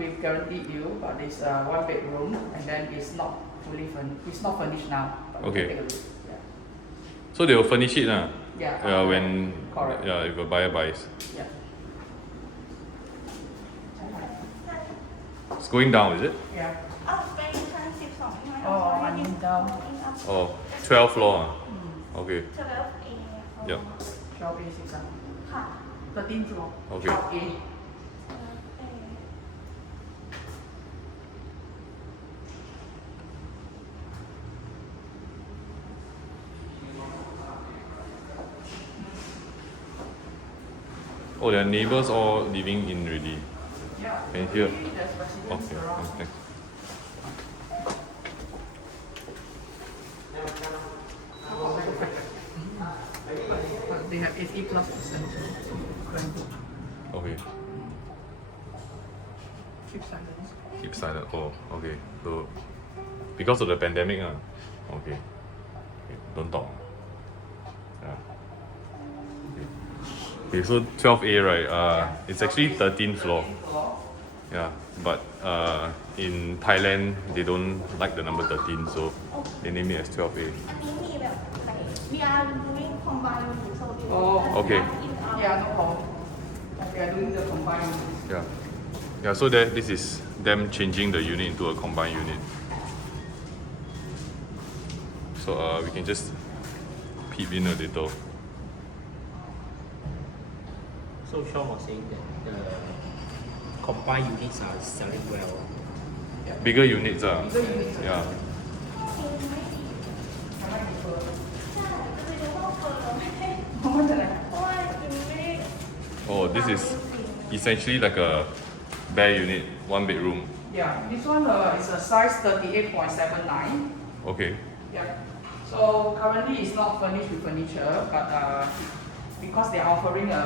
We guarantee you, but it's one bedroom, and then it's not fully furnished. It's not furnished now. But Okay. take a look. Yeah. So they will furnish it, Yeah. when Correct. if a buyer buys. Yeah. It's going down, is it? Yeah. เป็นชั้น12นะคะ Oh, and down. Oh, 12th floor. Okay. 12A Yep. 12A 6 ค่ะ 13 floor. Okay. 12A. Oh, their neighbors all living in already. Yeah. Can you hear? There's residents Okay. around. Thanks. But they have 80+%. Okay. Keep silence. Keep silent. Oh, okay. So because of the pandemic, okay. Don't talk. Yeah. Okay, so 12A, right? It's actually 13th floor. 13th floor. Yeah, but in Thailand they don't like the number 13, so they name it as 12A. อันนี้มีแบบไหน we are doing combine with so Oh, okay. Yeah, no problem. We are doing the combined. Yeah. Yeah, so this is them changing the unit into a combined unit. So we can just peep in a little. So Sean was saying that the combined units are selling well. Bigger units, Bigger units. yeah. ไม่เป็นไร Oh, this is essentially like a bare unit, one bedroom. Yeah, this one is a size 38.79. Okay. Yeah. So currently it's not furnished with furniture, but because they are offering a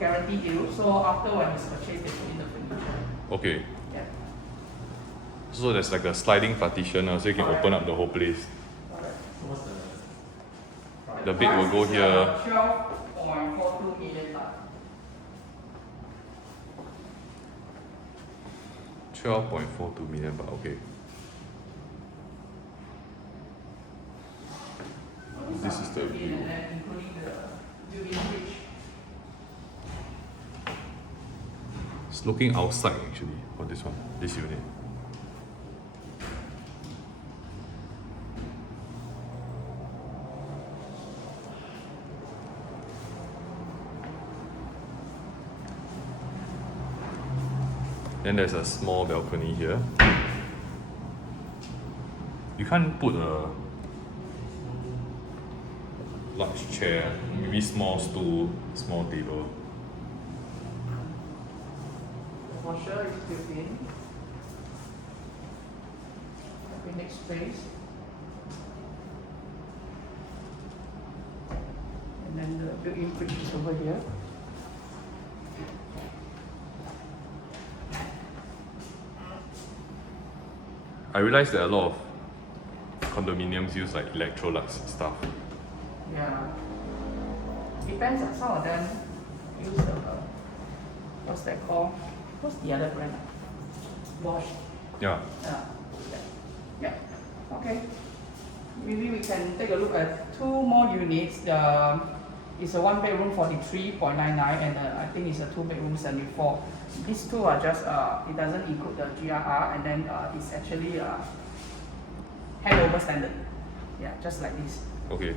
guarantee deal, so after when it's purchased, they put in the furniture. Okay. Yeah. So there's like a sliding partition, so you can open up the whole place. So what's the price? The bed will go here. 12.42 million baht. 12.42 million baht, okay. This is the view. And then including the built-in fridge. It's looking outside actually for this one, this unit. Then there's a small balcony here. You can't put a large chair, maybe small stool, small table. The washer is built in. Okay, next space. And then the built-in fridge is over here. I realized that a lot of condominiums use like Electrolux stuff. Yeah. Depends on some of them use the what's that called? What's the other brand? Bosch. Yeah. Yeah. Yeah. Okay. Maybe we can take a look at two more units. It's a one bedroom 43.99 and I think it's a two bedroom 74. These two are just it doesn't include the GRR and then it's actually handover standard. Yeah, just like this. Okay.